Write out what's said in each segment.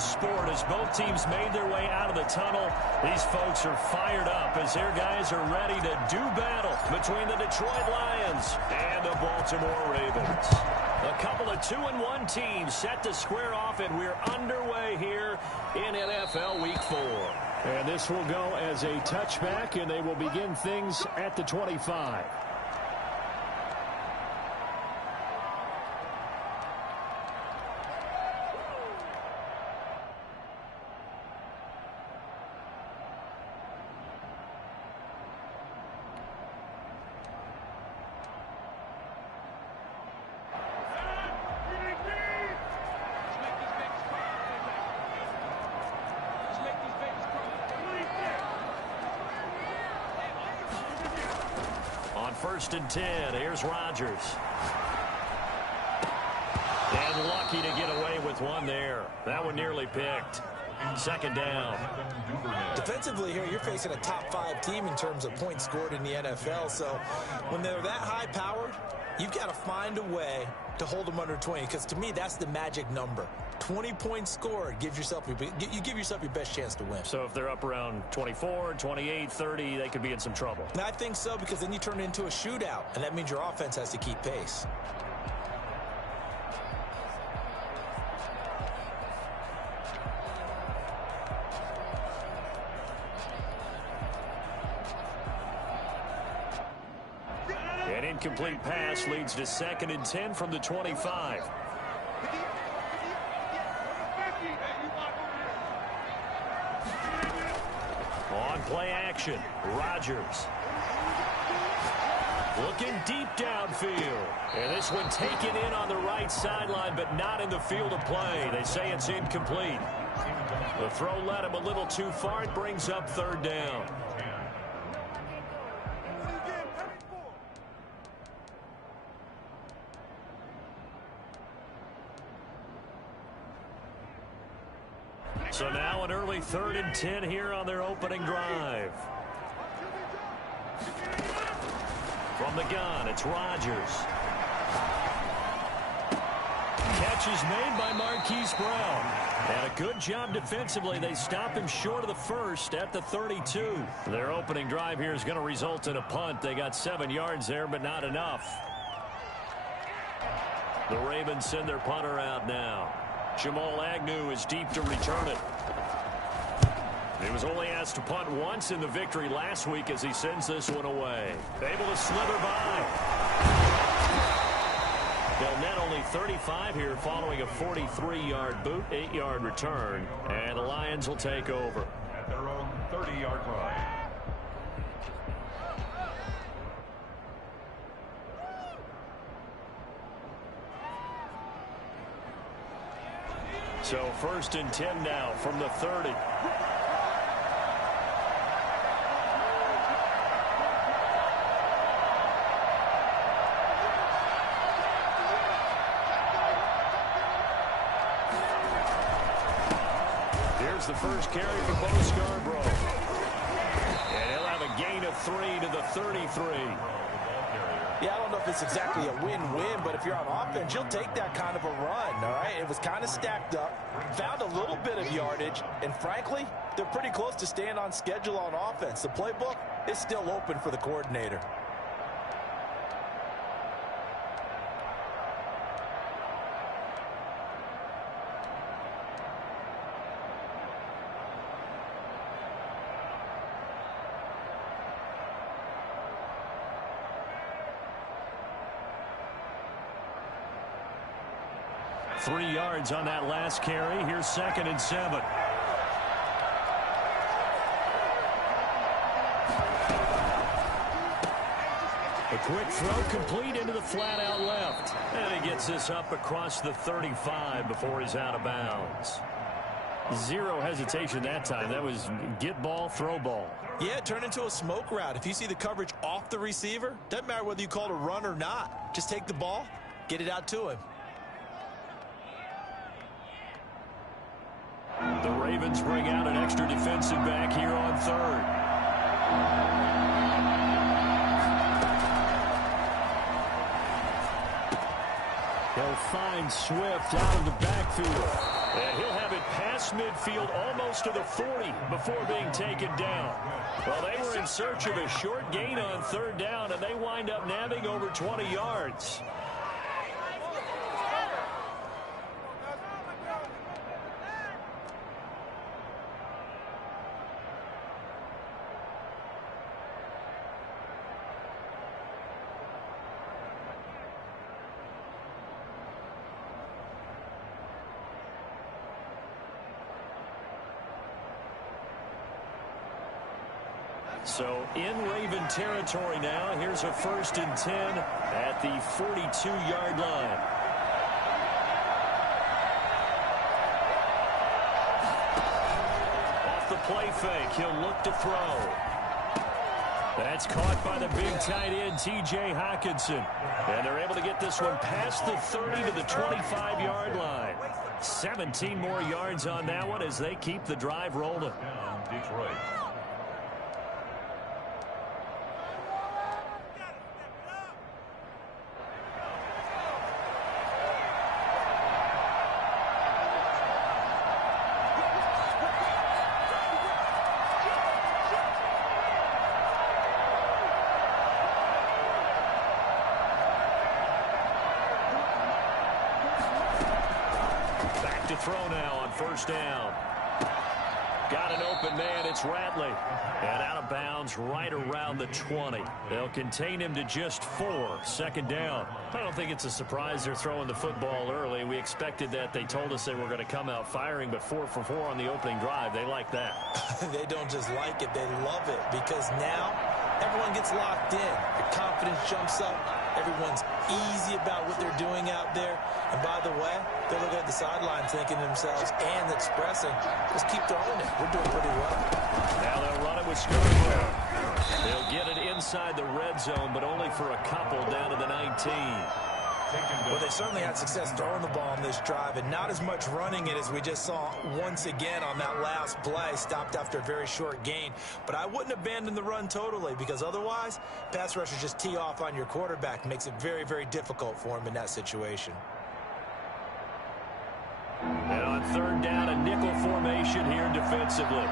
sport as both teams made their way out of the tunnel. These folks are fired up as their guys are ready to do battle between the Detroit Lions and the Baltimore Ravens. A couple of 2-1 teams set to square off, and we're underway here in NFL Week 4. And this will go as a touchback, and they will begin things at the 25. First and 10. Here's Rodgers. And lucky to get away with one there. That one nearly picked. Second down. Defensively here, you're facing a top 5 team in terms of points scored in the NFL. So when they're that high-powered, you've got to find a way to hold them under 20. Because to me, that's the magic number. 20 points scored gives yourself you give yourself your best chance to win. So if they're up around 24, 28, 30, they could be in some trouble. And I think so, because then you turn it into a shootout, and that means your offense has to keep pace. An incomplete pass leads to 2nd and 10 from the 25. On play action, Rodgers. Looking deep downfield. And this one taken in on the right sideline, but not in the field of play. They say it's incomplete. The throw led him a little too far. It brings up 3rd down. So now an early 3rd and 10 here on their opening drive. From the gun, it's Rodgers. Catch is made by Marquise Brown. And a good job defensively. They stop him short of the first at the 32. Their opening drive here is going to result in a punt. They got 7 yards there, but not enough. The Ravens send their punter out now. Jamal Agnew is deep to return it. He was only asked to punt once in the victory last week as he sends this one away. Able to slither by. They'll net only 35 here following a 43-yard boot, 8-yard return. And the Lions will take over. At their own 30-yard line. So 1st and 10 now from the 30. Here's the first carry for Bo Scarborough. And he'll have a gain of 3 to the 33. Yeah, I don't know if it's exactly a win-win, but if you're on offense, you'll take that kind of a run, all right? It was kind of stacked up, found a little bit of yardage, and frankly, they're pretty close to staying on schedule on offense. The playbook is still open for the coordinator. Three yards on that last carry. Here's 2nd and 7. A quick throw complete into the flat out left. And he gets this up across the 35 before he's out of bounds. Zero hesitation that time. That was get ball, throw ball. Yeah, it turned into a smoke route. If you see the coverage off the receiver, doesn't matter whether you call it a run or not. Just take the ball, get it out to him. The Ravens bring out an extra defensive back here on 3rd. He'll find Swift out of the backfield. And he'll have it past past midfield, almost to the 40 before being taken down. Well, they were in search of a short gain on third down, and they wind up nabbing over 20 yards. So in Raven territory now. Here's a 1st and 10 at the 42-yard line. Off the play fake, he'll look to throw. That's caught by the big tight end, T.J. Hawkinson. And they're able to get this one past the 30 to the 25-yard line. 17 more yards on that one as they keep the drive rolling. Detroit. To throw now on 1st down. Got an open man. It's Ratley. And out of bounds right around the 20. They'll contain him to just 4. 2nd down. I don't think it's a surprise they're throwing the football early. We expected that. They told us they were going to come out firing, but 4 for 4 on the opening drive. They like that. They don't just like it. They love it because now everyone gets locked in. Your confidence jumps up. Everyone's easy about what they're doing out there. And by the way, they're looking at the sideline thinking to themselves and expressing, just keep throwing it. We're doing pretty well. Now they'll run it with Scarborough. They'll get it inside the red zone, but only for a couple down to the 19. Well, they certainly had success throwing the ball on this drive and not as much running it as we just saw once again on that last play. Stopped after a very short gain. But I wouldn't abandon the run totally because otherwise, pass rushers just tee off on your quarterback. Makes it very, very difficult for him in that situation. And on 3rd down, a nickel formation here defensively.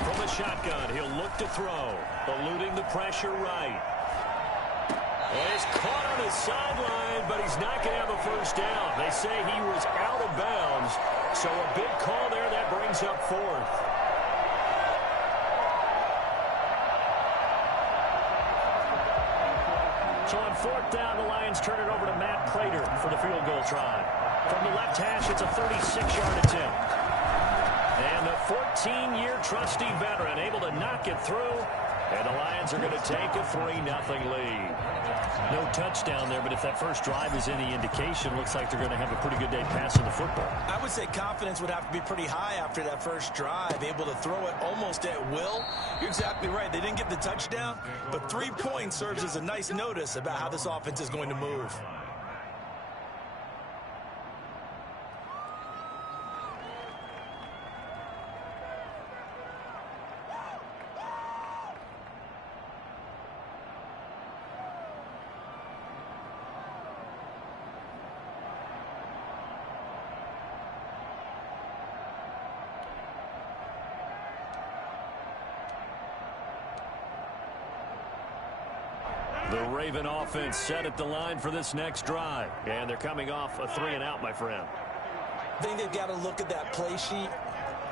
From the shotgun, he'll look to throw. Eluding the pressure right. And he's caught on his sideline, but he's not going to have a 1st down. They say he was out of bounds. So a big call there that brings up 4th. So on 4th down, the Lions turn it over to Matt Prater for the field goal try. From the left hash, it's a 36-yard attempt. And a 14-year trusty veteran able to knock it through. And the Lions are going to take a 3-0 lead. No touchdown there, but if that first drive is any indication, looks like they're going to have a pretty good day passing the football. I would say confidence would have to be pretty high after that first drive, able to throw it almost at will. You're exactly right. They didn't get the touchdown, but 3 points serves as a nice notice about how this offense is going to move. The Raven offense set at the line for this next drive. And they're coming off a 3-and-out, my friend. I think they've got to look at that play sheet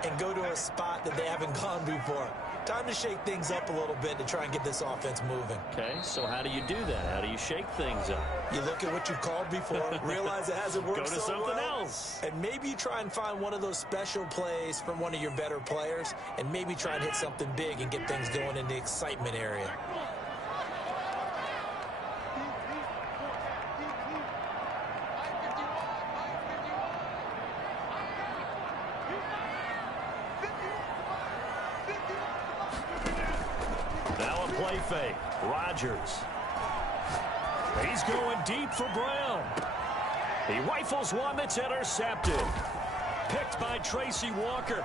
and go to a spot that they haven't gone before. Time to shake things up a little bit to try and get this offense moving. Okay, so how do you do that? How do you shake things up? You look at what you called before, realize it hasn't worked Go to so something well, else. and maybe you try and find one of those special plays from one of your better players, and maybe try and hit something big and get things going in the excitement area. Play fake. Rodgers. He's going deep for Brown. He rifles one that's intercepted. Picked by Tracy Walker.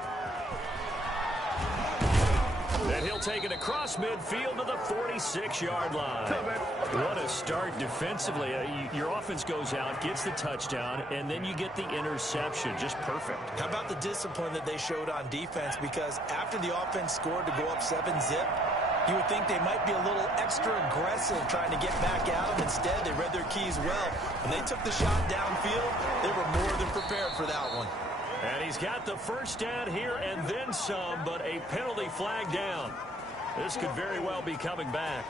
And he'll take it across midfield to the 46-yard line. What a start defensively. Your offense goes out, gets the touchdown, and then you get the interception. Just perfect. How about the discipline that they showed on defense? Because after the offense scored to go up 7-zip, you would think they might be a little extra aggressive trying to get back at them. Instead, they read their keys well. When they took the shot downfield, they were more than prepared for that one. And he's got the first down here and then some, but a penalty flag down. This could very well be coming back.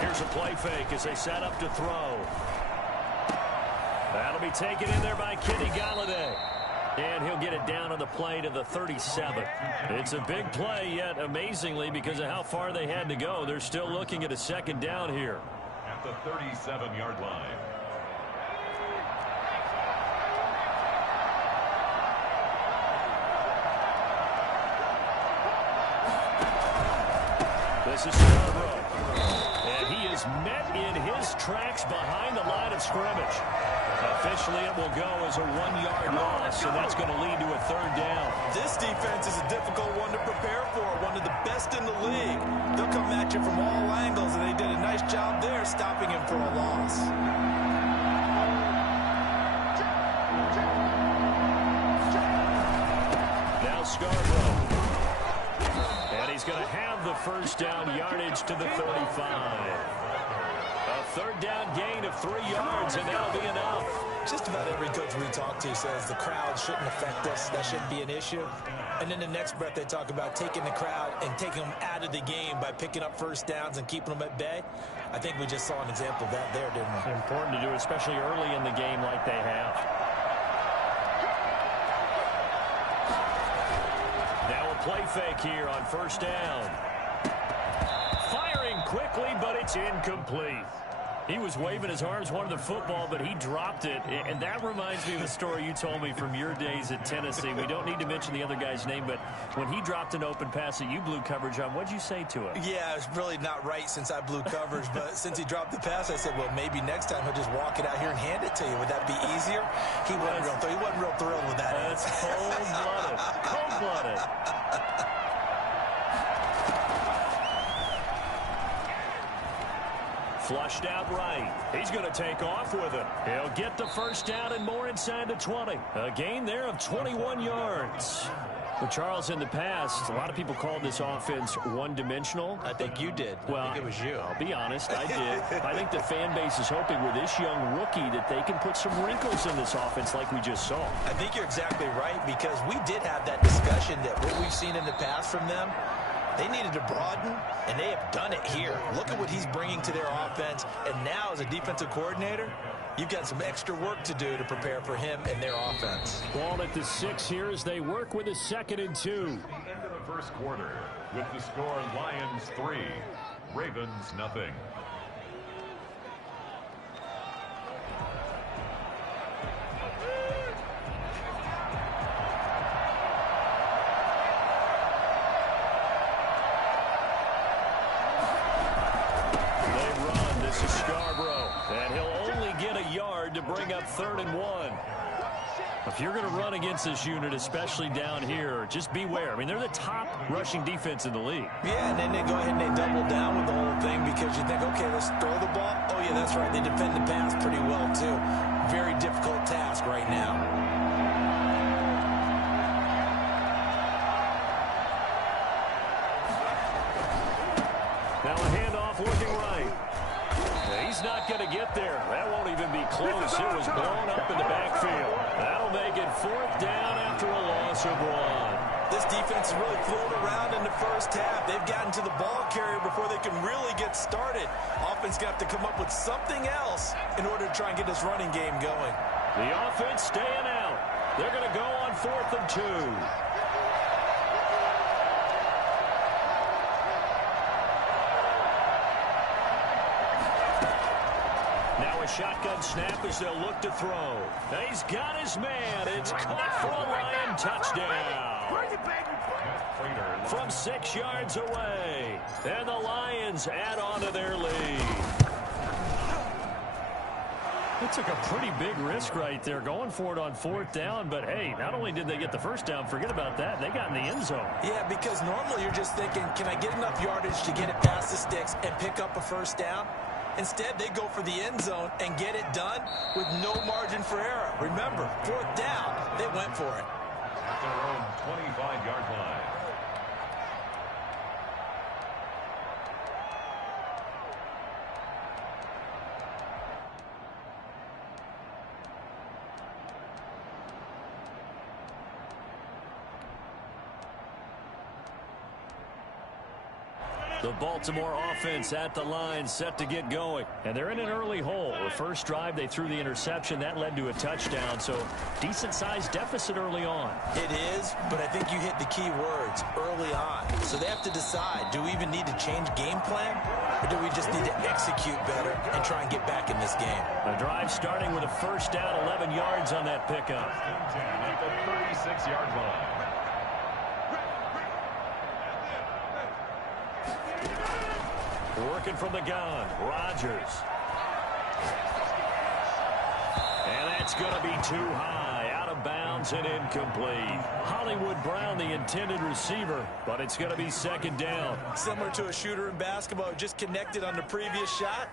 Here's a play fake as they set up to throw. That'll be taken in there by Kenny Galladay. And he'll get it down on the play to the 37. It's a big play, yet amazingly, because of how far they had to go, they're still looking at a second down here. At the 37-yard line. This is Scarborough. And he is met in his tracks behind the line of scrimmage. Officially, it will go as a 1-yard loss, and that's going to lead to a third down. This defense is a difficult one to prepare for, one of the best in the league. They'll come at you from all angles, and they did a nice job there stopping him for a loss. Now Scarborough. And he's going to have the first down yardage to the 35. A third down gain of 3 yards, and that'll be enough. Just about every coach we talk to says the crowd shouldn't affect us. That shouldn't be an issue. And then the next breath they talk about taking the crowd and taking them out of the game by picking up first downs and keeping them at bay. I think we just saw an example of that there, didn't we? Important to do, especially early in the game like they have. Now a play fake here on first down. Firing quickly, but it's incomplete. He was waving his arms, wanted the football, but he dropped it. And that reminds me of a story you told me from your days at Tennessee. We don't need to mention the other guy's name, but when he dropped an open pass that you blew coverage on, what'd you say to him? Yeah, it's really not right since I blew coverage, but since he dropped the pass, I said, well, maybe next time he'll just walk it out here and hand it to you. Would that be easier? He wasn't real thrilled with that. That's cold-blooded. Cold-blooded. Flushed out right. He's going to take off with it. He'll get the first down and more inside the 20. A gain there of 21 yards. Well, Charles, in the past, a lot of people called this offense one-dimensional. I think you did. Well, I think it was you. I'll be honest, I did. I think the fan base is hoping with this young rookie that they can put some wrinkles in this offense like we just saw. I think you're exactly right, because we did have that discussion that what we've seen in the past from them, they needed to broaden, and they have done it here. Look at what he's bringing to their offense, and now as a defensive coordinator, you've got some extra work to do to prepare for him and their offense. Ball at the 6 here as they work with a 2nd and 2. End of the first quarter with the score Lions 3, Ravens nothing. And he'll only get a yard to bring up 3rd and 1. If you're going to run against this unit, especially down here, just beware. I mean, they're the top rushing defense in the league. Yeah, and then they go ahead and they double down with the whole thing because you think, okay, let's throw the ball. Oh, yeah, that's right. They defend the pass pretty well, too. Very difficult task right now. Now a handoff looking right. He's not going to get there. That won't even be close. It was blown up in the backfield. That'll make it 4th down after a loss of 1. This defense is really floating around in the first half. They've gotten to the ball carrier before they can really get started. Offense going to have to come up with something else in order to try and get this running game going. The offense staying out. They're going to go on 4th and 2. Now a shotgun snap as they'll look to throw. He's got his man. It's caught for a Lion touchdown. From 6 yards away. And the Lions add on to their lead. They took a pretty big risk right there going for it on 4th down. But, hey, not only did they get the first down, forget about that, they got in the end zone. Yeah, because normally you're just thinking, can I get enough yardage to get it past the sticks and pick up a first down? Instead, they go for the end zone and get it done with no margin for error. Remember, 4th down, they went for it. At their own 25-yard line. The Baltimore offense at the line, set to get going. And they're in an early hole. The first drive, they threw the interception. That led to a touchdown, so decent-sized deficit early on. It is, but I think you hit the key words, early on. So they have to decide, do we even need to change game plan, or do we just need to execute better and try and get back in this game? The drive starting with a first down, 11 yards on that pickup. At the 36-yard line. Working from the gun, Rodgers. And that's going to be too high, out of bounds and incomplete. Hollywood Brown, the intended receiver, but it's going to be 2nd down. Similar to a shooter in basketball who just connected on the previous shot.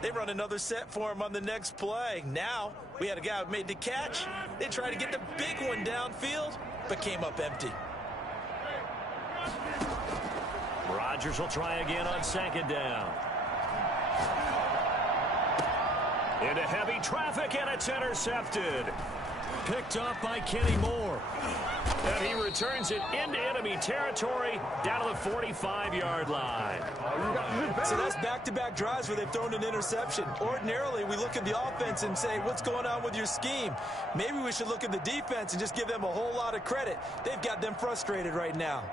They run another set for him on the next play. Now, we had a guy who made the catch. They tried to get the big one downfield, but came up empty. Rodgers will try again on 2nd down. Into heavy traffic, and it's intercepted. Picked off by Kenny Moore. And he returns it into enemy territory down to the 45-yard line. So that's back-to-back drives where they've thrown an interception. Ordinarily, we look at the offense and say, what's going on with your scheme? Maybe we should look at the defense and just give them a whole lot of credit. They've got them frustrated right now.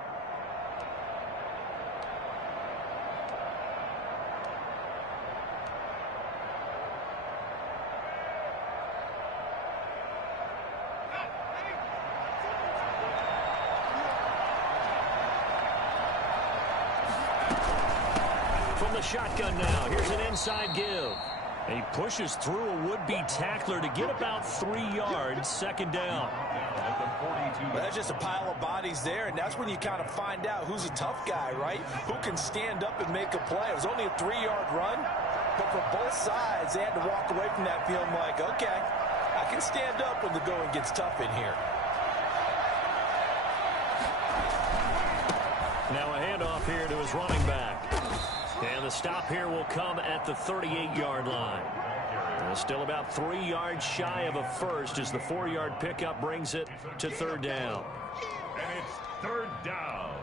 Shotgun now. Here's an inside give. He pushes through a would-be tackler to get about 3 yards. 2nd down. Well, that's just a pile of bodies there, and that's when you kind of find out who's a tough guy, right? Who can stand up and make a play. It was only a 3-yard run, but for both sides, they had to walk away from that feeling like, okay, I can stand up when the going gets tough in here. Now a handoff here to his running back. And the stop here will come at the 38-yard line. Still about 3 yards shy of a first as the 4-yard pickup brings it to 3rd down. And it's 3rd down.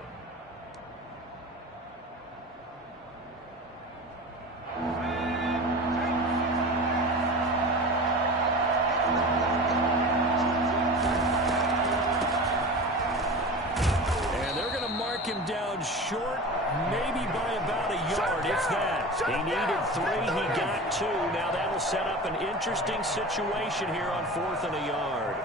And they're going to mark him down short, maybe by about a yard, if that. He needed 3, he got 2. Now that'll set up an interesting situation here on 4th and a yard.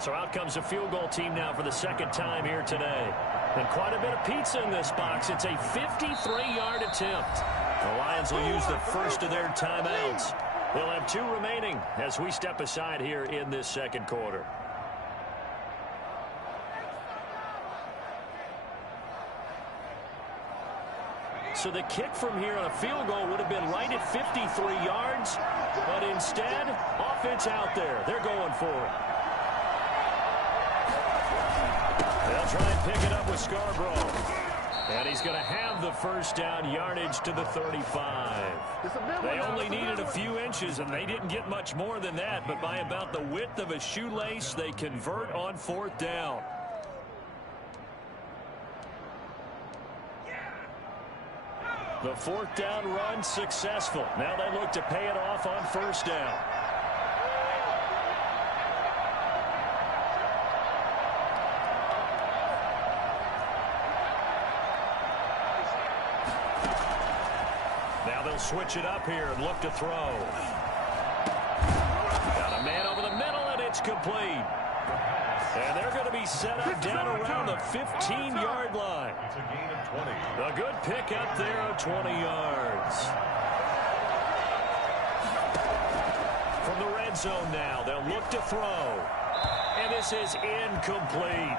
So out comes a field goal team now for the 2nd time here today. And quite a bit of pizza in this box. It's a 53-yard attempt. The Lions will use the first of their timeouts. They'll have 2 remaining as we step aside here in this 2nd quarter. So the kick from here on a field goal would have been right at 53 yards. But instead, offense out there. They're going for it. They'll try and pick it up with Scarborough. And he's going to have the first down, yardage to the 35. They only needed a few inches, and they didn't get much more than that. But by about the width of a shoelace, they convert on 4th down. The 4th down run successful. Now they look to pay it off on 1st down. Now they'll switch it up here and look to throw. Got a man over the middle, and it's complete. And they're going to be set up down around the 15-yard line. It's a gain of 20. A good pick up there of 20 yards. From the red zone now, they'll look to throw. And this is incomplete.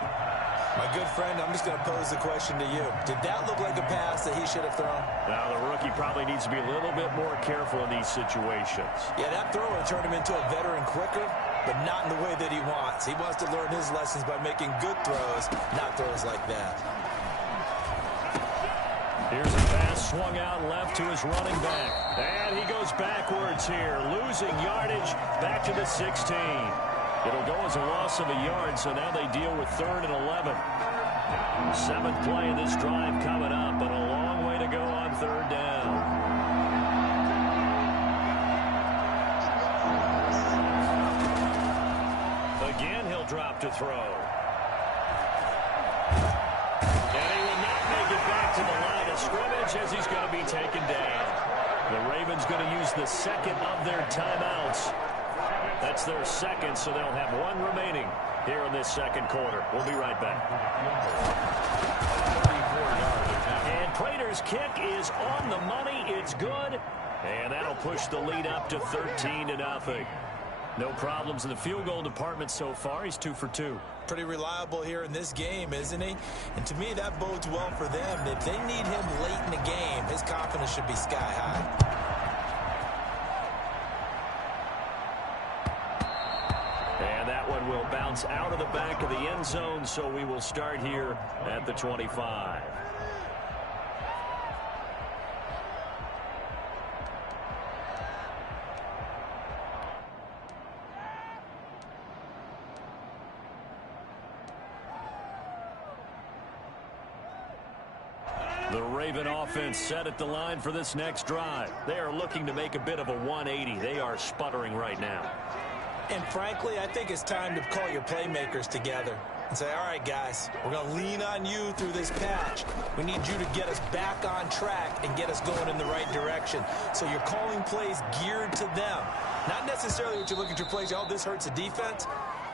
My good friend, I'm just going to pose the question to you. Did that look like a pass that he should have thrown? Now, the rookie probably needs to be a little bit more careful in these situations. Yeah, that throw would turn him into a veteran quicker, but not in the way that he wants. He wants to learn his lessons by making good throws, not throws like that. Here's a pass swung out left to his running back. And he goes backwards here, losing yardage back to the 16. It'll go as a loss of a yard, so now they deal with 3rd and 11. 7th play of this drive coming up, but a long way to go on 3rd down. Again, he'll drop to throw. And he will not make it back to the line of scrimmage as he's going to be taken down. The Ravens going to use the second of their timeouts. That's their second, so they'll have one remaining here in this second quarter. We'll be right back. And Prater's kick is on the money. It's good. And that'll push the lead up to 13-0. No problems in the field goal department so far. He's 2 for 2. Pretty reliable here in this game, isn't he? And to me, that bodes well for them. If they need him late in the game, his confidence should be sky high. And that one will bounce out of the back of the end zone, so we will start here at the 25. The Raven offense set at the line for this next drive. They are looking to make a bit of a 180. They are sputtering right now. And frankly, I think it's time to call your playmakers together and say, all right, guys, we're going to lean on you through this patch. We need you to get us back on track and get us going in the right direction. So you're calling plays geared to them. Not necessarily what you look at your plays, oh, this hurts the defense.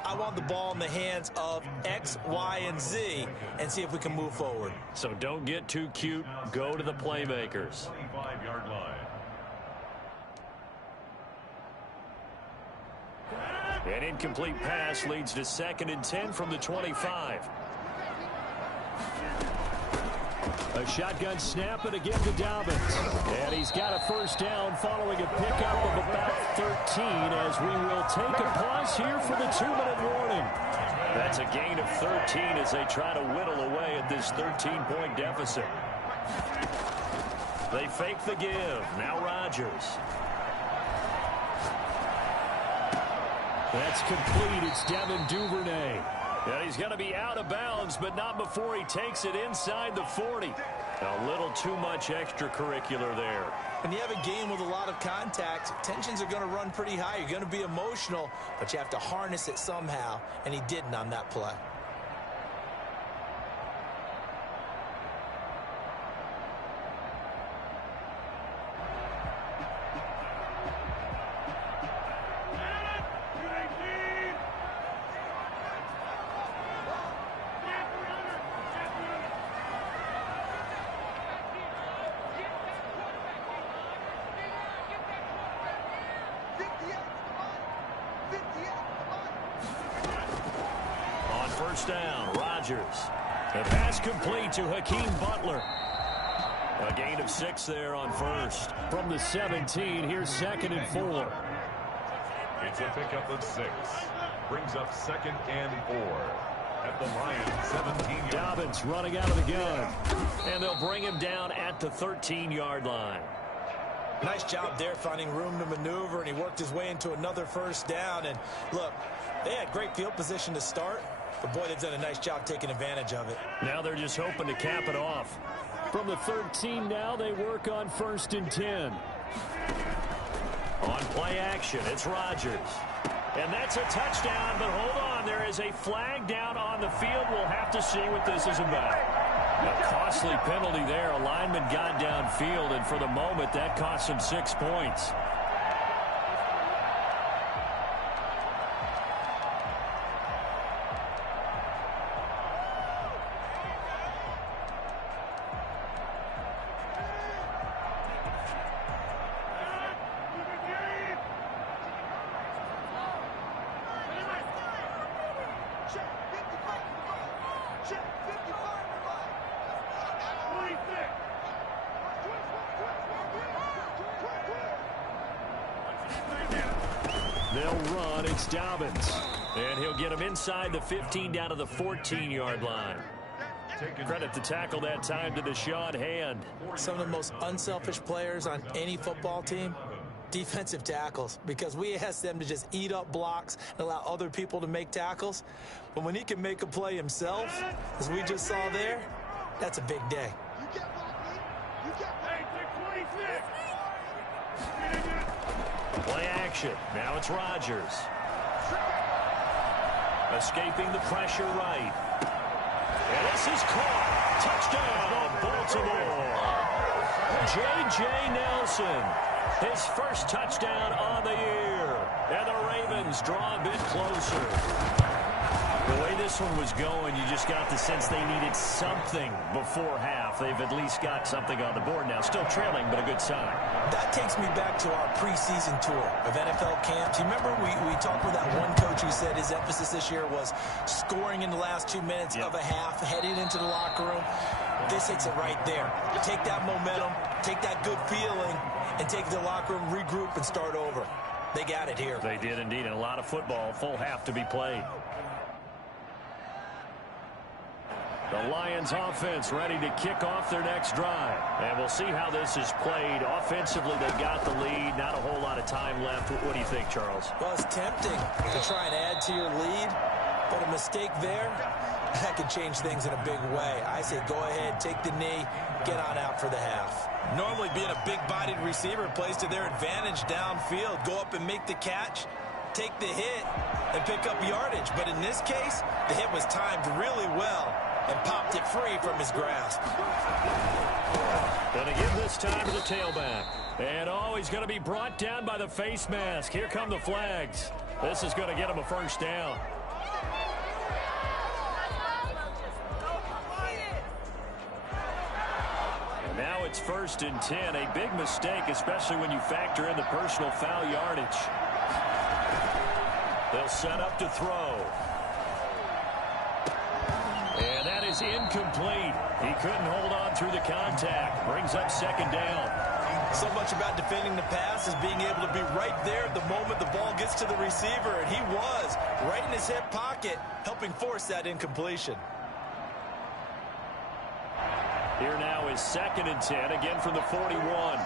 I want the ball in the hands of X, Y, and Z and see if we can move forward. So don't get too cute. Go to the playmakers. 25-yard line. An incomplete pass leads to 2nd and 10 from the 25. A shotgun snap and again to Dobbins. And he's got a first down following a pickup of about 13 as we will take a pause here for the 2-minute warning. That's a gain of 13 as they try to whittle away at this 13-point deficit. They fake the give. Now Rodgers. That's complete. It's Devin Duvernay. And he's going to be out of bounds, but not before he takes it inside the 40. A little too much extracurricular there. When you have a game with a lot of contact, tensions are going to run pretty high. You're going to be emotional, but you have to harness it somehow, and he didn't on that play. First down, Rodgers. The pass complete to Hakeem Butler. A gain of 6 there on first. From the 17, here's 2nd and 4. It's a pickup of 6. Brings up 2nd and 4. At the Lions' 17-yard. Dobbins running out of the gun. And they'll bring him down at the 13-yard line. Nice job there finding room to maneuver, and he worked his way into another first down. And look, they had great field position to start. But, boy, they've done a nice job taking advantage of it. Now they're just hoping to cap it off. From the 13 now, they work on 1st and 10. On play action, it's Rodgers. And that's a touchdown, but hold on. There is a flag down on the field. We'll have to see what this is about. A costly penalty there. A lineman got downfield, and for the moment, that cost him 6 points. They'll run. It's Dobbins. And he'll get him inside the 15 down to the 14-yard line. Credit to tackle that time to Deshaun Hand. Some of the most unselfish players on any football team, defensive tackles, because we ask them to just eat up blocks and allow other people to make tackles. But when he can make a play himself, as we just saw there, that's a big day. Play action. Now it's Rodgers. Escaping the pressure right. And this is caught. Touchdown, Baltimore. J.J. Nelson. His first touchdown on the year. And the Ravens draw a bit closer. The way this one was going, you just got the sense they needed something before half. They've at least got something on the board now. Still trailing, but a good sign. That takes me back to our preseason tour of NFL camps. You remember we talked with that one coach who said his emphasis this year was scoring in the last 2 minutes of a half, heading into the locker room. This hits it right there. Take that momentum, take that good feeling, and take the locker room, regroup, and start over. They got it here. They did indeed, and a lot of football, full half to be played. The Lions offense ready to kick off their next drive. And we'll see how this is played. Offensively, they got the lead. Not a whole lot of time left. What do you think, Charles? Well, it's tempting to try and add to your lead, but a mistake there, that could change things in a big way. I say go ahead, take the knee, get on out for the half. Normally being a big-bodied receiver plays to their advantage downfield. Go up and make the catch, take the hit, and pick up yardage. But in this case, the hit was timed really well and popped it free from his grasp. Going to give this time to the tailback. And he's going to be brought down by the face mask. Here come the flags. This is going to get him a first down. And now it's 1st and 10. A big mistake, especially when you factor in the personal foul yardage. They'll set up to throw. And that is incomplete. He couldn't hold on through the contact. Brings up 2nd down. So much about defending the pass is being able to be right there at the moment the ball gets to the receiver. And he was right in his hip pocket, helping force that incompletion. Here now is 2nd and 10, again from the 41.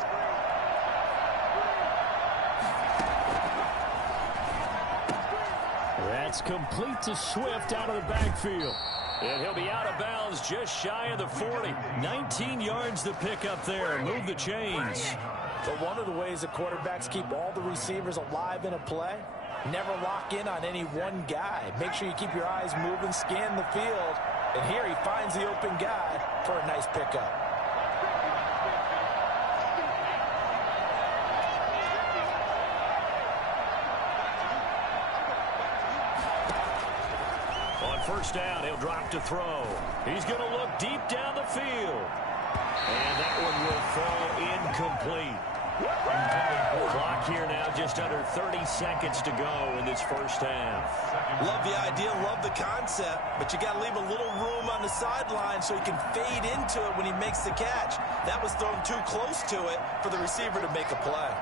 That's complete to Swift out of the backfield. And he'll be out of bounds just shy of the 40. 19 yards to pick up there. Move the chains. But one of the ways that quarterbacks keep all the receivers alive in a play, never lock in on any one guy. Make sure you keep your eyes moving, scan the field. And here he finds the open guy for a nice pickup. First down, he'll drop to throw. He's going to look deep down the field. And that one will fall incomplete. Clock here now, just under 30 seconds to go in this first half. Love the idea, love the concept, but you got to leave a little room on the sideline so he can fade into it when he makes the catch. That was thrown too close to it for the receiver to make a play.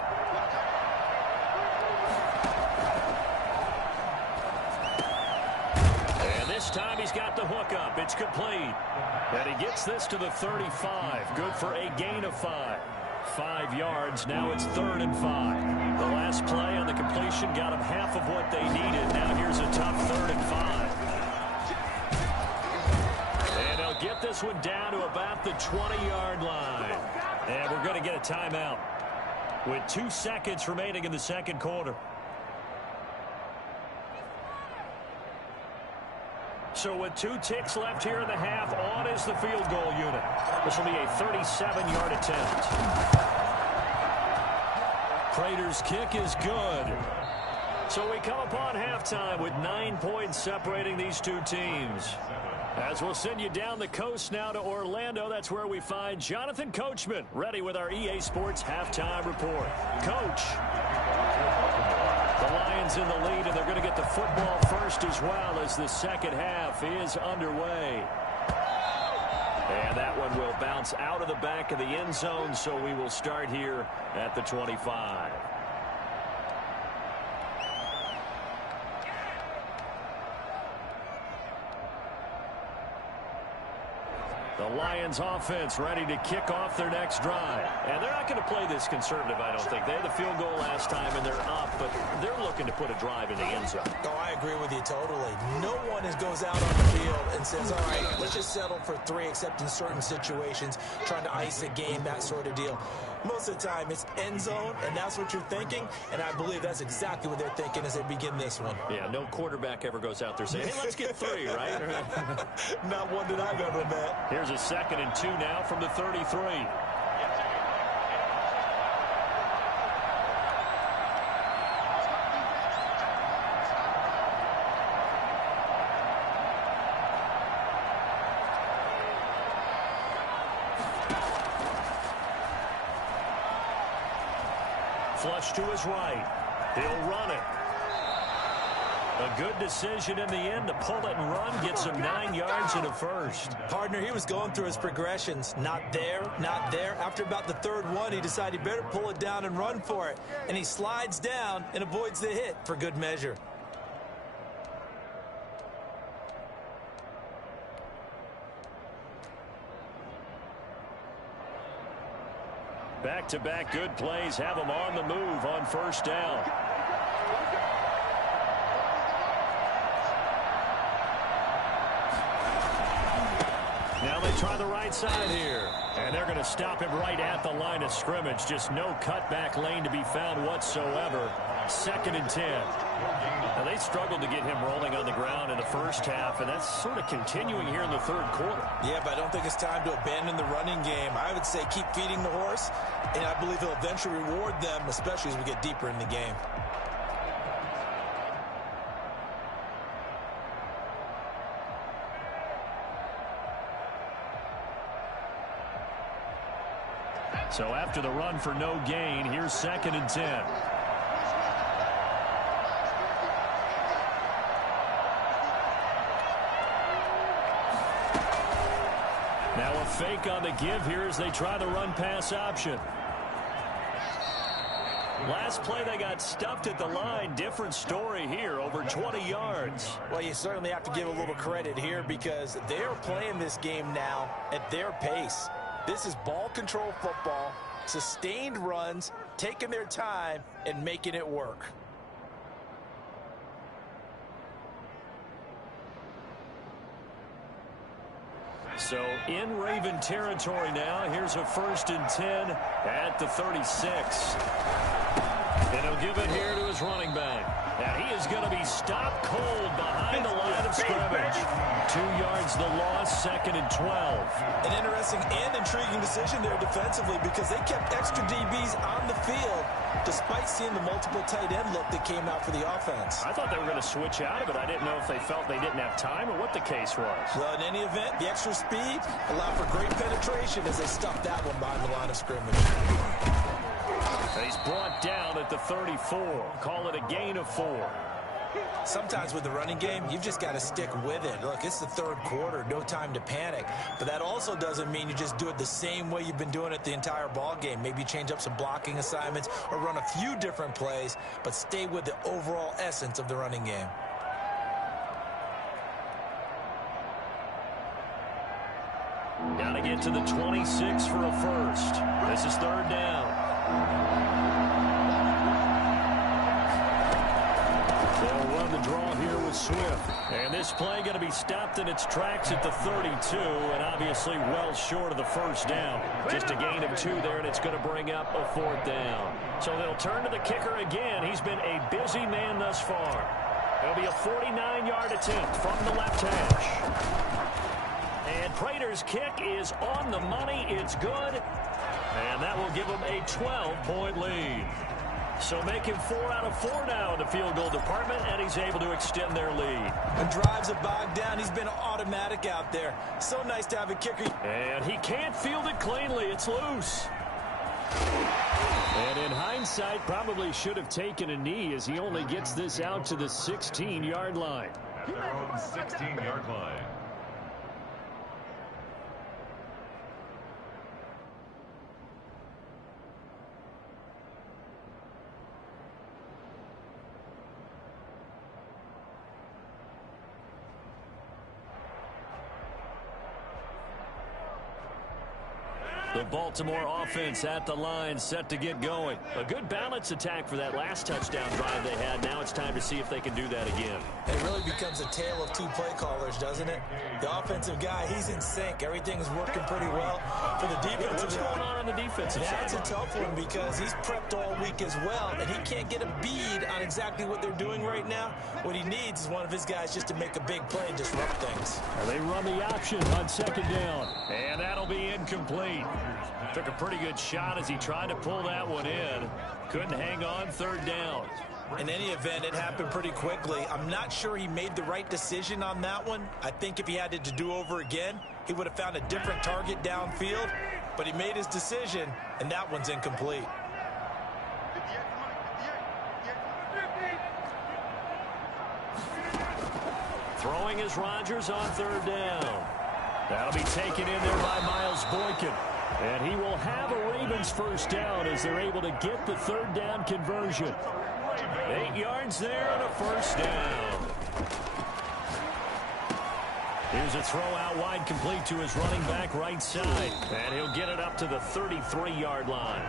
This time he's got the hook up. It's complete. And he gets this to the 35. Good for a gain of 5. 5 yards. Now it's 3rd and 5. The last play on the completion got them half of what they needed. Now here's a tough 3rd and 5. And they'll get this one down to about the 20-yard line. And we're going to get a timeout with 2 seconds remaining in the second quarter. So with 2 ticks left here in the half, on is the field goal unit. This will be a 37-yard attempt. Prater's kick is good. So we come upon halftime with 9 points separating these two teams. As we'll send you down the coast now to Orlando, that's where we find Jonathan Coachman, ready with our EA Sports halftime report. Coach. The Lions in the lead, and they're going to get the football first as well as the second half is underway. And that one will bounce out of the back of the end zone, so we will start here at the 25. The Lions offense ready to kick off their next drive. And they're not going to play this conservative, I don't think. They had the field goal last time, and they're up, but they're looking to put a drive in the end zone. Oh, I agree with you totally. No one goes out on the field and says, all right, let's just settle for 3, except in certain situations, trying to ice a game, that sort of deal. Most of the time, it's end zone, and that's what you're thinking, and I believe that's exactly what they're thinking as they begin this one. Yeah, no quarterback ever goes out there saying, hey, let's get 3, right? Not one that I've ever met. Here's a 2nd and 2 now from the 33. Flush to his right. He'll run it. A good decision in the end to pull it and run. Gets him 9 yards and a first. Partner, he was going through his progressions. Not there, not there. After about the 3rd one, he decided he better pull it down and run for it. And he slides down and avoids the hit for good measure. Back-to-back good plays have him on the move on first down. Now they try the right side here. And they're going to stop him right at the line of scrimmage. Just no cutback lane to be found whatsoever. 2nd and 10. Now they struggled to get him rolling on the ground in the first half, and that's sort of continuing here in the 3rd quarter. Yeah, but I don't think it's time to abandon the running game. I would say keep feeding the horse, and I believe he'll eventually reward them, especially as we get deeper in the game. So after the run for no gain, here's 2nd and 10. Now a fake on the give here as they try the run-pass option. Last play, they got stuffed at the line. Different story here, over 20 yards. Well, you certainly have to give a little credit here because they're playing this game now at their pace. This is ball control football, sustained runs, taking their time, and making it work. So in Raven territory now. Here's a 1st and 10 at the 36. And he'll give it here to his running back. And he is going to be stopped cold behind the line of scrimmage. 2 yards the loss, 2nd and 12. An interesting and intriguing decision there defensively because they kept extra DBs on the field despite seeing the multiple tight end look that came out for the offense. I thought they were going to switch out of it. I didn't know if they felt they didn't have time or what the case was. Well, in any event, the extra speed allowed for great penetration as they stuffed that one behind the line of scrimmage. And he's brought down at the 34. Call it a gain of 4. Sometimes with the running game, you've just got to stick with it. Look, it's the 3rd quarter, no time to panic. But that also doesn't mean you just do it the same way you've been doing it the entire ball game. Maybe change up some blocking assignments or run a few different plays, but stay with the overall essence of the running game. Got to get to the 26 for a first. This is 3rd down. They'll run the draw here with Swift. And this play going to be stopped in its tracks at the 32, and obviously well short of the first down. Just a gain of 2 there, and it's going to bring up a 4th down. So they'll turn to the kicker again. He's been a busy man thus far. It'll be a 49-yard attempt from the left hash. And Prater's kick is on the money. It's good. And that will give them a 12-point lead. So make him 4 out of 4 now in the field goal department, and he's able to extend their lead. And drives it bogged down. He's been automatic out there. So nice to have a kicker. And he can't field it cleanly. It's loose. And in hindsight, probably should have taken a knee as he only gets this out to the 16-yard line. At their own 16-yard line. The Baltimore offense at the line, set to get going. A good balance attack for that last touchdown drive they had. Now it's time to see if they can do that again. It really becomes a tale of two play callers, doesn't it? The offensive guy, he's in sync. Everything is working pretty well for the defensive What's going on the defensive side? That's a tough one because he's prepped all week as well, and he can't get a bead on exactly what they're doing right now. What he needs is one of his guys just to make a big play and disrupt things. They run the option on second down, and that'll be incomplete. Took a pretty good shot as he tried to pull that one in. Couldn't hang on third down. In any event, it happened pretty quickly. I'm not sure he made the right decision on that one. I think if he had it to do over again, he would have found a different target downfield. But he made his decision, and that one's incomplete. Throwing is Rodgers on third down. That'll be taken in there by Miles Boykin. And he will have a Ravens first down as they're able to get the third down conversion. 8 yards there and a first down. Here's a throw out wide complete to his running back right side. And he'll get it up to the 33-yard line.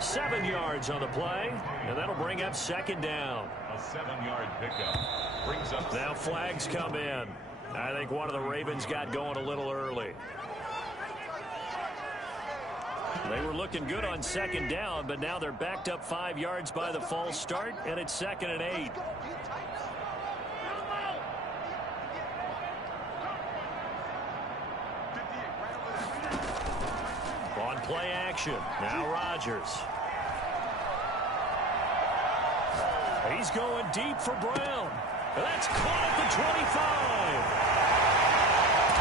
7 yards on the play, and that'll bring up second down. A 7-yard pickup brings up. Now flags come in. I think one of the Ravens got going a little early. They were looking good on second down, but now they're backed up 5 yards by the false start, and it's 2nd and 8. On play action, now Rodgers. He's going deep for Brown. That's caught at the 25.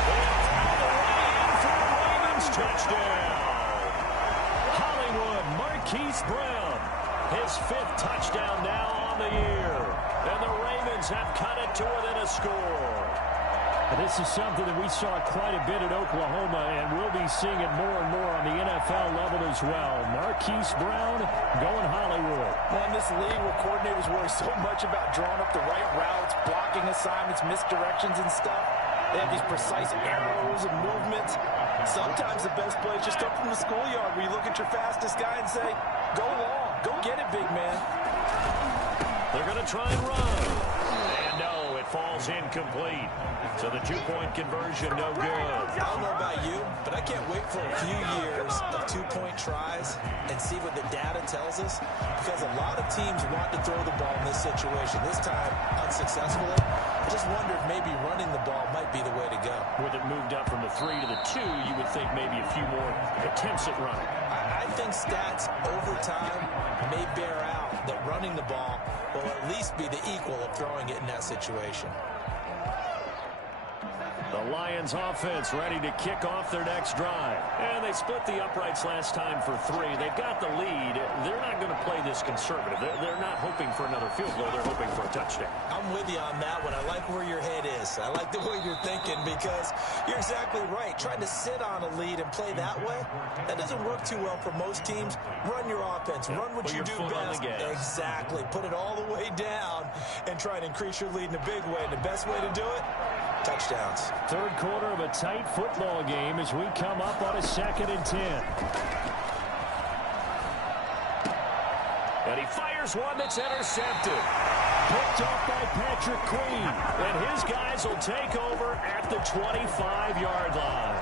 And all the way in for a Ravens touchdown. Hollywood Marquise Brown, his 5th touchdown now on the year. And the Ravens have cut it to within a score. This is something that we saw quite a bit at Oklahoma, and we'll be seeing it more and more on the NFL level as well. Marquise Brown going Hollywood. Well, in this league where coordinators worry so much about drawing up the right routes, blocking assignments, misdirections and stuff, they have these precise arrows and movements. Sometimes the best plays just come from the schoolyard where you look at your fastest guy and say, go long, go get it, big man. They're going to try and run. And no, it falls incomplete. So the 2-point conversion, no good. I don't know about you, but I can't wait for a few years of 2-point tries and see what the data tells us. Because a lot of teams want to throw the ball in this situation. This time, unsuccessfully. I just wonder if maybe running the ball might be the way to go. With it moved up from the 3 to the 2, you would think maybe a few more attempts at running. I think stats over time may bear out that running the ball will at least be the equal of throwing it in that situation. The Lions offense ready to kick off their next drive. And they split the uprights last time for 3. They've got the lead. They're not going to play this conservative. They're not hoping for another field goal. They're hoping for a touchdown. I'm with you on that one. I like where your head is. I like the way you're thinking because you're exactly right. Trying to sit on a lead and play that way, that doesn't work too well for most teams. Run your offense. Run what you do best. Exactly. Put it all the way down and try and increase your lead in a big way. And the best way to do it, touchdowns. Third quarter of a tight football game as we come up on a 2nd and 10. And he fires one that's intercepted. Picked off by Patrick Queen. And his guys will take over at the 25-yard line.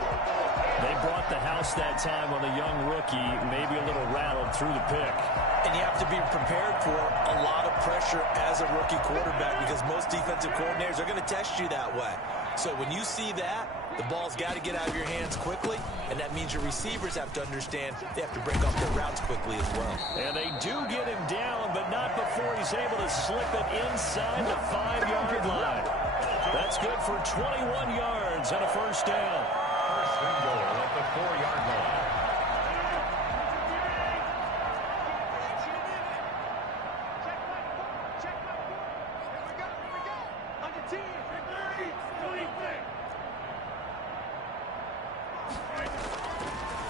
They brought the house that time on the young rookie, maybe a little rattled through the pick. And you have to be prepared for a lot of pressure as a rookie quarterback because most defensive coordinators are going to test you that way. So when you see that, the ball's got to get out of your hands quickly, and that means your receivers have to understand they have to break off their routes quickly as well. And they do get him down, but not before he's able to slip it inside the 5-yard line. That's good for 21 yards and a first down. First and goal at the 4-yard line.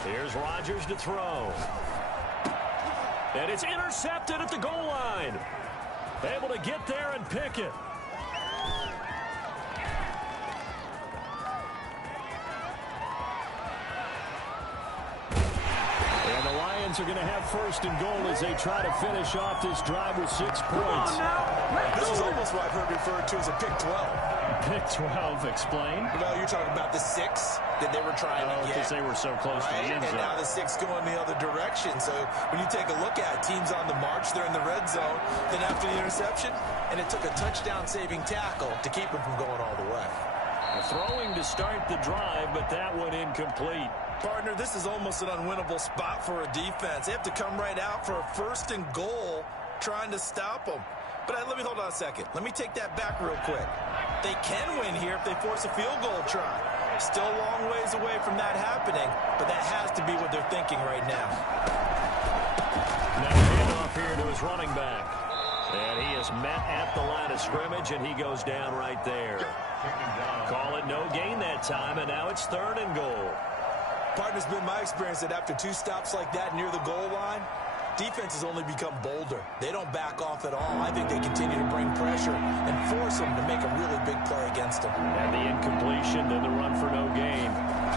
Here's Rodgers to throw. And it's intercepted at the goal line. Able to get there and pick it. And the Lions are going to have first and goal as they try to finish off this drive with 6 points. This is almost what I've heard referred to as a pick 12. Pick 12, explain. Well, you're talking about the 6 that they were trying to get. Because they were so close to the end zone. And now the 6 going the other direction. So when you take a look at it, teams on the march, they're in the red zone. Then after the interception, and it took a touchdown-saving tackle to keep them from going all the way. Throwing to start the drive, but that one incomplete. Partner, this is almost an unwinnable spot for a defense. They have to come right out for a first and goal trying to stop them. But let me hold on a second. Let me take that back real quick. They can win here if they force a field goal try. Still a long ways away from that happening, but that has to be what they're thinking right now. Now handoff here to his running back. And he is met at the line of scrimmage, and he goes down right there. Call it no gain that time, and now it's 3rd and goal. Partner's been my experience that after 2 stops like that near the goal line, defenses only become bolder. They don't back off at all. I think they continue to bring pressure and force them to make a really big play against them. And the incompletion, then the run for no gain.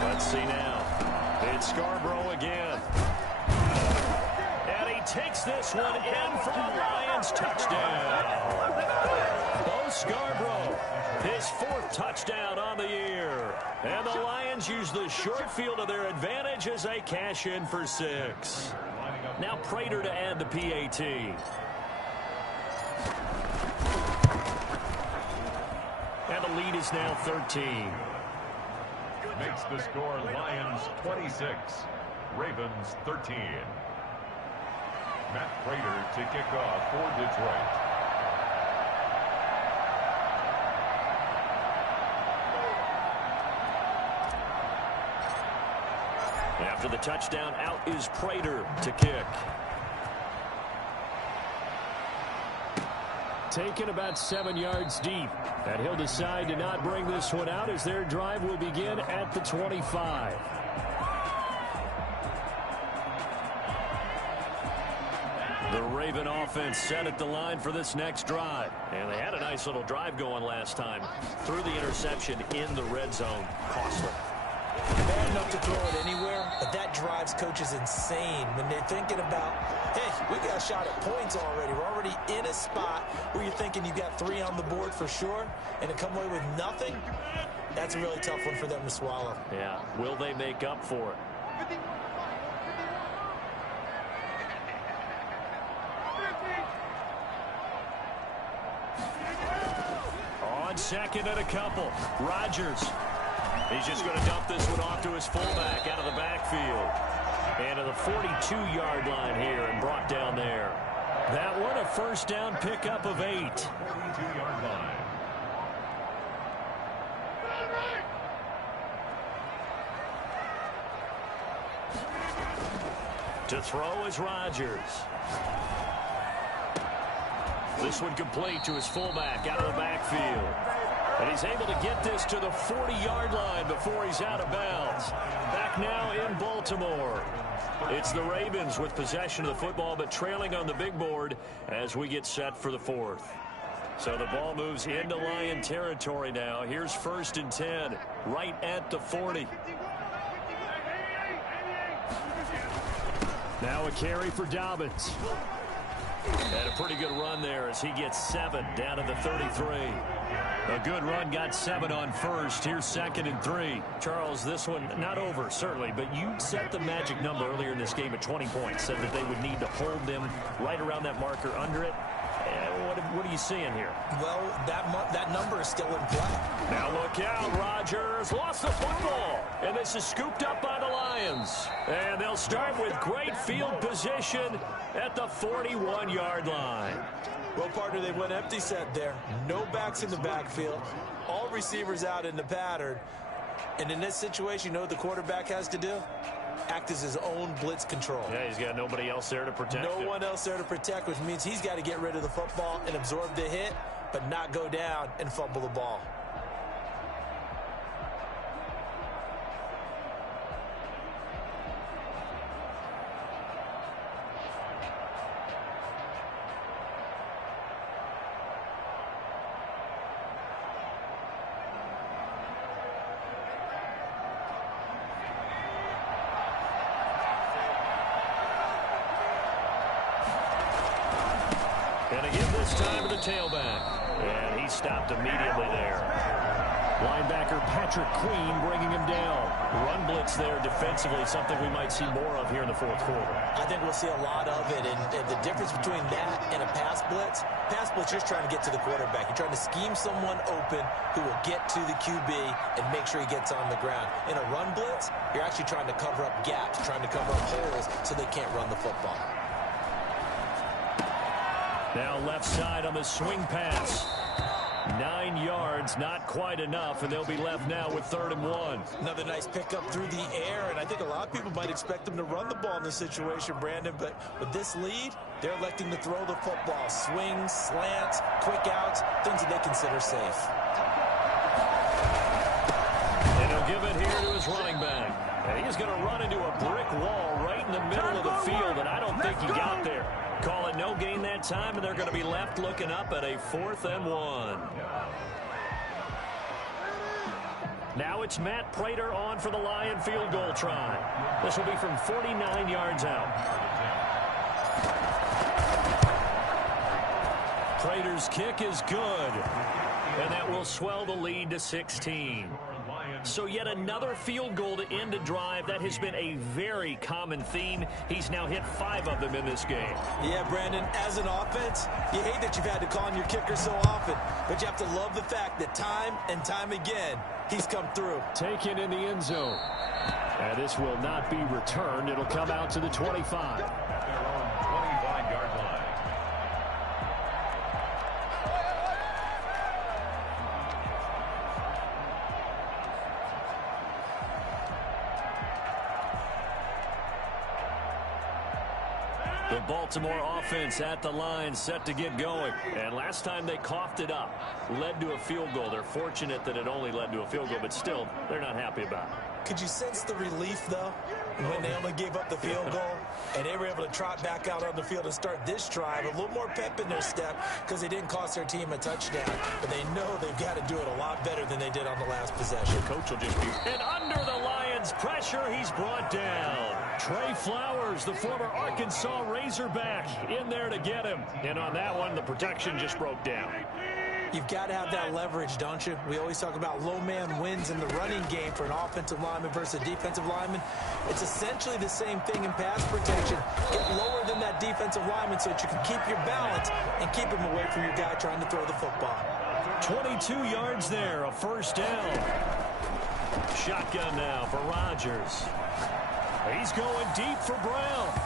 Let's see now. It's Scarborough again. And he takes this one in for the Lions touchdown. Bo Scarborough, his 4th touchdown on the year. And the Lions use the short field to their advantage as they cash in for 6. Now Prater to add the PAT. And the lead is now 13. Makes the score Lions 26, Ravens 13. Matt Prater to kick off for Detroit. After the touchdown, out is Prater to kick. Taken about 7 yards deep. And he'll decide to not bring this one out as their drive will begin at the 25. The Raven offense set at the line for this next drive. And they had a nice little drive going last time. Threw the interception in the red zone. Costly. Bad enough to throw it anywhere, but that drives coaches insane when they're thinking about, hey, we got a shot at points already. We're already in a spot where you're thinking you got 3 on the board for sure, and to come away with nothing, that's a really tough one for them to swallow. Yeah, will they make up for it? On 2nd and a couple, Rodgers. He's just going to dump this one off to his fullback out of the backfield. And to the 42-yard line here and brought down there. That one a first down pickup of 8. 42-yard line. To throw is Rodgers. This one complete to his fullback out of the backfield. And he's able to get this to the 40-yard line before he's out of bounds. Back now in Baltimore. It's the Ravens with possession of the football, but trailing on the big board as we get set for the 4th. So the ball moves into Lion territory now. Here's 1st and 10, right at the 40. Now a carry for Dobbins. And a pretty good run there as he gets 7 down to the 33. A good run, got 7 on first. Here's 2nd and 3. Charles, this one not over, certainly, but you set the magic number earlier in this game at 20 points, said that they would need to hold them right around that marker under it. What are you seeing here? Well, that number is still in play. Now look out, Rodgers lost the football, and this is scooped up by the Lions. And they'll start with great field position at the 41-yard line. Well, partner, they went empty set there. No backs in the backfield. All receivers out in the pattern. And in this situation, you know what the quarterback has to do? Act as his own blitz control. Yeah, he's got nobody else there to protect him. No one else there to protect, which means he's got to get rid of the football and absorb the hit, but not go down and fumble the ball. And again this time to the tailback. And he stopped immediately there. Linebacker Patrick Queen bringing him down. Run blitz there defensively, something we might see more of here in the fourth quarter. I think we'll see a lot of it. And the difference between that and a pass blitz, you're just trying to get to the quarterback. You're trying to scheme someone open who will get to the QB and make sure he gets on the ground. In a run blitz, you're actually trying to cover up gaps, trying to cover up holes so they can't run the football. Now left side on the swing pass. 9 yards, not quite enough, and they'll be left now with 3rd and 1. Another nice pickup through the air, and I think a lot of people might expect them to run the ball in this situation, Brandon, but with this lead, they're electing to throw the football. Swings, slants, quick outs, things that they consider safe. And he'll give it here to his running back. And he's going to run into a brick wall right in the middle of the field, and I don't think he got there. Call it no gain that time, and they're going to be left looking up at a 4th and 1. Now it's Matt Prater on for the Lion field goal try. This will be from 49 yards out. Prater's kick is good, and that will swell the lead to 16. So yet another field goal to end a drive. That has been a very common theme. He's now hit 5 of them in this game. Yeah, Brandon, as an offense, you hate that you've had to call on your kicker so often, but you have to love the fact that time and time again, he's come through. Taken in the end zone. And this will not be returned. It'll come out to the 25. They're on 25-yard line. The Baltimore offense at the line, set to get going. And last time they coughed it up, led to a field goal. They're fortunate that it only led to a field goal, but still, they're not happy about it. Could you sense the relief, though, when they only gave up the field goal and they were able to trot back out on the field and start this drive? A little more pep in their step because they didn't cost their team a touchdown. But they know they've got to do it a lot better than they did on the last possession. The coach will just be... And under the Lions' pressure, he's brought down. Trey Flowers, the former Arkansas Razorback, in there to get him. And on that one, the protection just broke down. You've got to have that leverage, don't you? We always talk about low man wins in the running game for an offensive lineman versus a defensive lineman. It's essentially the same thing in pass protection. Get lower than that defensive lineman so that you can keep your balance and keep him away from your guy trying to throw the football. 22 yards there, a 1st down. Shotgun now for Rodgers. He's going deep for Brown.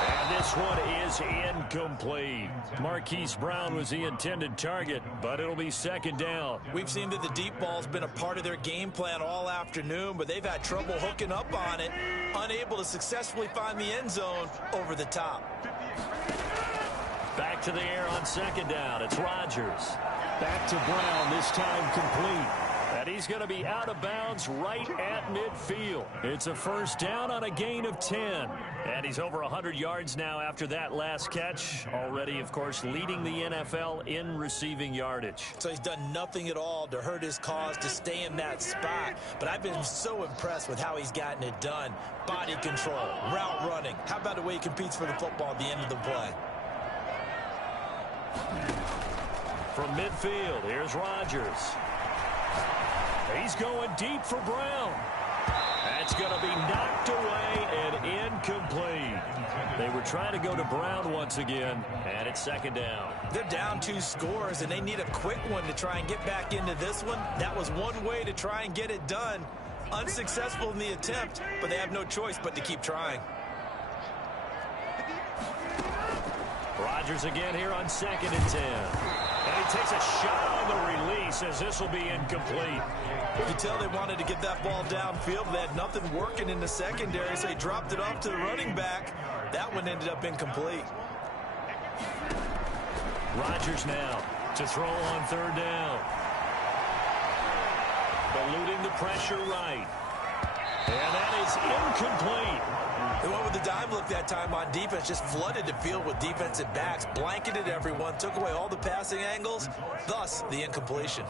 And this one is incomplete. Marquise Brown was the intended target, but it'll be 2nd down. We've seen that the deep ball's been a part of their game plan all afternoon, but they've had trouble hooking up on it, unable to successfully find the end zone over the top. Back to the air on 2nd down. It's Rodgers. Back to Brown, this time complete. And he's going to be out of bounds right at midfield. It's a 1st down on a gain of 10. And he's over 100 yards now after that last catch. Already, of course, leading the NFL in receiving yardage. So he's done nothing at all to hurt his cause, to stay in that spot. But I've been so impressed with how he's gotten it done. Body control, route running. How about the way he competes for the football at the end of the play? From midfield, here's Rodgers. He's going deep for Brown. That's going to be knocked away and incomplete. They were trying to go to Brown once again, and it's second down. They're down 2 scores, and they need a quick one to try and get back into this one. That was one way to try and get it done. Unsuccessful in the attempt, but they have no choice but to keep trying. Rodgers again here on 2nd and 10. And he takes a shot on the release as this will be incomplete. You can tell they wanted to get that ball downfield. They had nothing working in the secondary, so they dropped it off to the running back. That one ended up incomplete. Rodgers now to throw on 3rd down. Eluding the pressure right. And that is incomplete. They went with the dime look that time on defense, just flooded the field with defensive backs, blanketed everyone, took away all the passing angles, thus the incompletion.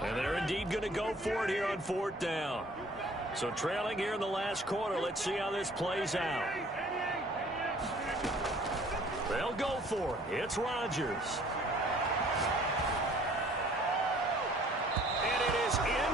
And they're indeed going to go for it here on 4th down. So trailing here in the last quarter, let's see how this plays out. They'll go for it. It's Rodgers.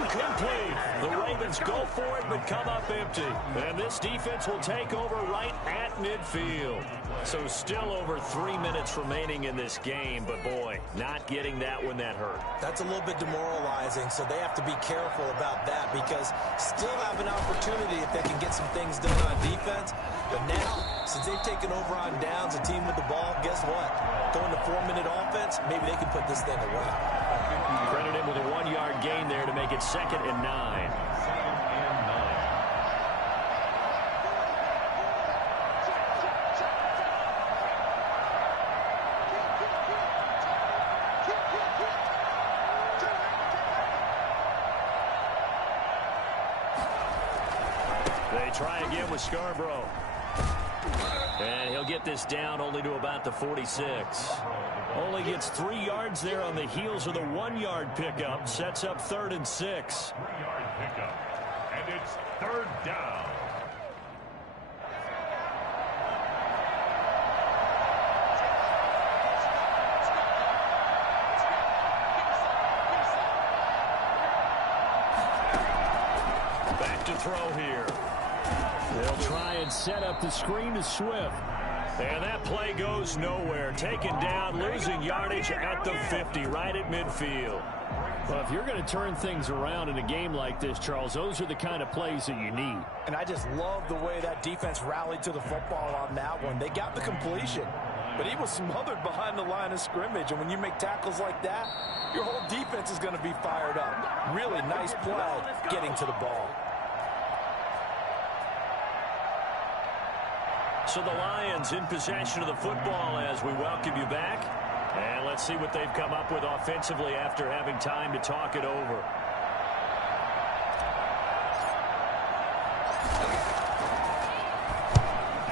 Incomplete. The Ravens go for it but come up empty. And this defense will take over right at midfield. So still over 3 minutes remaining in this game, but boy, not getting that one that hurt. That's a little bit demoralizing, so they have to be careful about that because still have an opportunity if they can get some things done on defense. But now, since they've taken over on downs, a team with the ball, guess what? Going to 4-minute offense, maybe they can put this thing away. Credit him with a 1-yard gain there to make it 2nd and 9. They try again with Scarborough. And he'll get this down only to about the 46. Only gets 3 yards there on the heels of the 1-yard pickup. Sets up 3rd and 6. 3-yard pickup. And it's 3rd down. Back to throw here. They'll try and set up the screen to Swift. And that play goes nowhere. Taken down, losing yardage at the 50, right at midfield. Well, if you're going to turn things around in a game like this, Charles, those are the kind of plays that you need. And I just love the way that defense rallied to the football on that one. They got the completion, but he was smothered behind the line of scrimmage. And when you make tackles like that, your whole defense is going to be fired up. Really nice play getting to the ball. So the Lions in possession of the football as we welcome you back. And let's see what they've come up with offensively after having time to talk it over.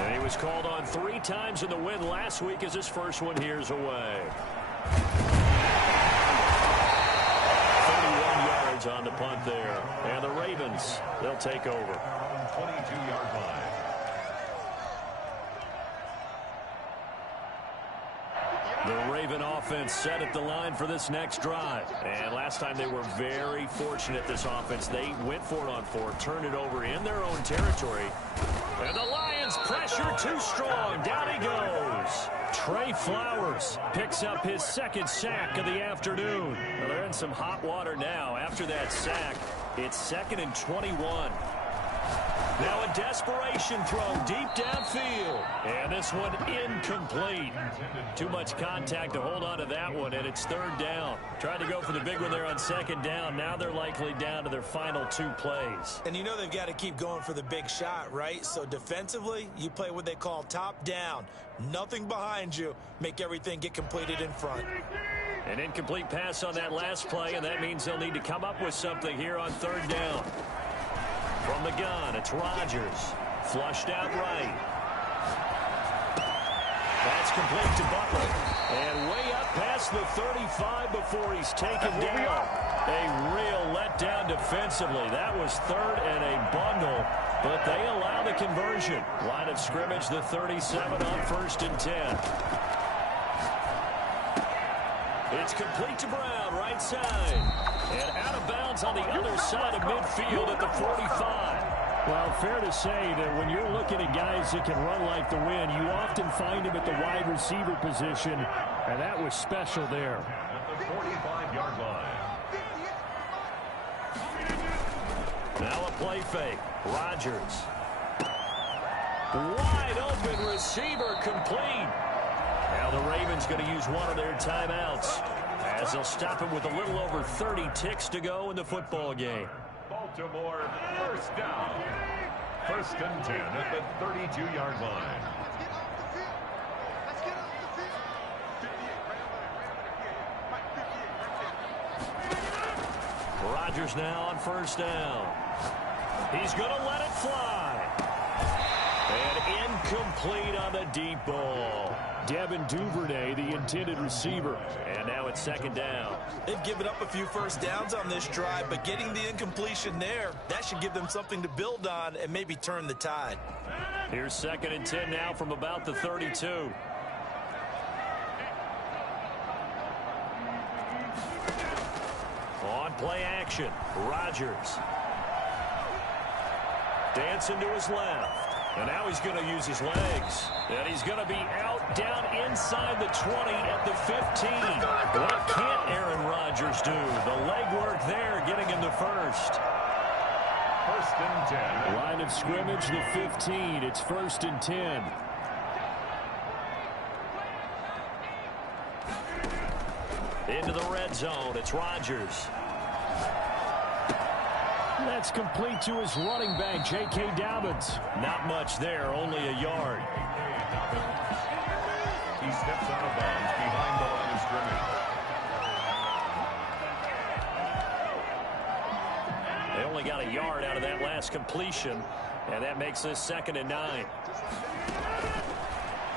And he was called on 3 times in the win last week as his first one here's away. 31 yards on the punt there. And the Ravens, they'll take over. 22-yard line. The Raven offense set at the line for this next drive. And last time they were very fortunate, this offense. They went for it on 4, turned it over in their own territory. And the Lions pressure too strong. Down he goes. Trey Flowers picks up his 2nd sack of the afternoon. Well, they're in some hot water now. After that sack, it's 2nd and 21. Now a desperation throw deep downfield. And this one incomplete. Too much contact to hold on to that one, and it's 3rd down. Tried to go for the big one there on 2nd down. Now they're likely down to their final 2 plays. And you know they've got to keep going for the big shot, right? So defensively, you play what they call top down. Nothing behind you. Make everything get completed in front. An incomplete pass on that last play, and that means they'll need to come up with something here on 3rd down. From the gun, it's Rodgers. Flushed out right. That's complete to Butler. And way up past the 35 before he's taken down. A real letdown defensively. That was 3rd and a bundle. but they allow the conversion. Line of scrimmage, the 37 on 1st and 10. It's complete to Brown, right side. And out of bounds on the other side of midfield at the 45. Well, fair to say that when you're looking at guys that can run like the wind, you often find them at the wide receiver position, and that was special there. At the 45-yard line. Now a play fake. Rodgers. Wide open receiver complete. Now the Ravens going to use one of their timeouts as they'll stop him with a little over 30 ticks to go in the football game. Baltimore, first down. 1st and 10 at the 32-yard line. Rodgers now on 1st down. He's going to let it fly. And incomplete on the deep ball. Devin Duvernay, the intended receiver. And now it's 2nd down. They've given up a few first downs on this drive, but getting the incompletion there, that should give them something to build on and maybe turn the tide. Here's 2nd and 10 now from about the 32. On play action, Rodgers. Dancing to his left. And now he's going to use his legs. And he's going to be out down inside the 20 at the 15. What can't Aaron Rodgers do? The legwork there getting him the first. 1st and 10. Line of scrimmage, the 15. It's 1st and 10. Into the red zone. It's Rodgers. That's complete to his running back, J.K. Dobbins. Not much there, only a yard. He steps out of bounds behind the line of scrimmage. They only got a yard out of that last completion, and that makes this 2nd and 9.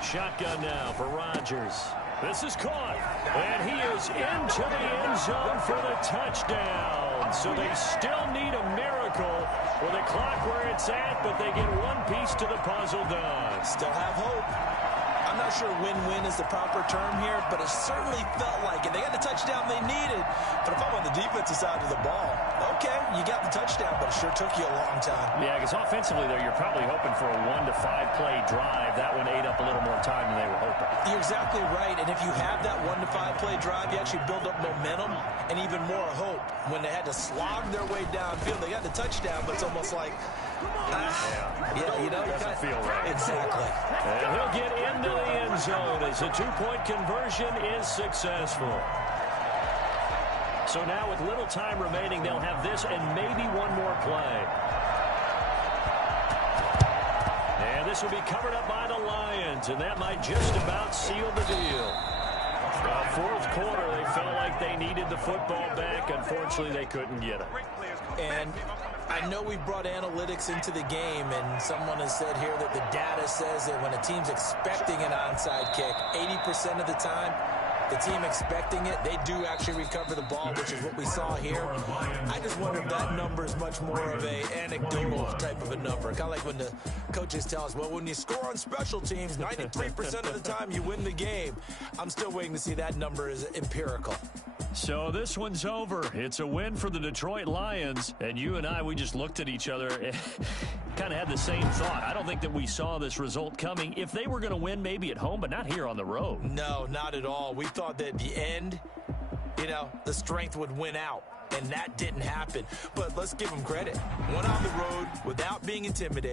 Shotgun now for Rodgers. This is caught, and he is into the end zone for the touchdown. So they still need a miracle with the clock where it's at, but they get one piece to the puzzle done. Still have hope. I'm not sure win-win is the proper term here, but it certainly felt like it. They got the touchdown they needed, but if I'm on the defensive side of the ball, okay, you got the touchdown, but it sure took you a long time. Yeah, because offensively, though, you're probably hoping for a 1 to 5 play drive. That one ate up a little more time than they were hoping. You're exactly right, and if you have that 1 to 5 play drive, you actually build up momentum and even more hope. When they had to slog their way downfield, they got the touchdown, but it's almost like, you know, it doesn't feel right. Exactly. And he'll get into the end zone as the 2-point conversion is successful. So now with little time remaining, they'll have this and maybe one more play. And this will be covered up by the Lions, and that might just about seal the deal. Well, 4th quarter, they felt like they needed the football back. Unfortunately, they couldn't get it. And I know we've brought analytics into the game, and someone has said here that the data says that when a team's expecting an onside kick, 80% of the time, the team expecting it, they do actually recover the ball, which is what we saw here. I just wonder if that number is much more of a anecdotal type of a number. Kind of like when the coaches tell us, well, when you score on special teams, 93% of the time you win the game. I'm still waiting to see that number is empirical. So this one's over. It's a win for the Detroit Lions. And you and I, we just looked at each other and kind of had the same thought. I don't think that we saw this result coming. If they were going to win, maybe at home, but not here on the road. No, not at all. We thought that at the end, you know, the strength would win out. And that didn't happen. But let's give them credit. Went on the road without being intimidated.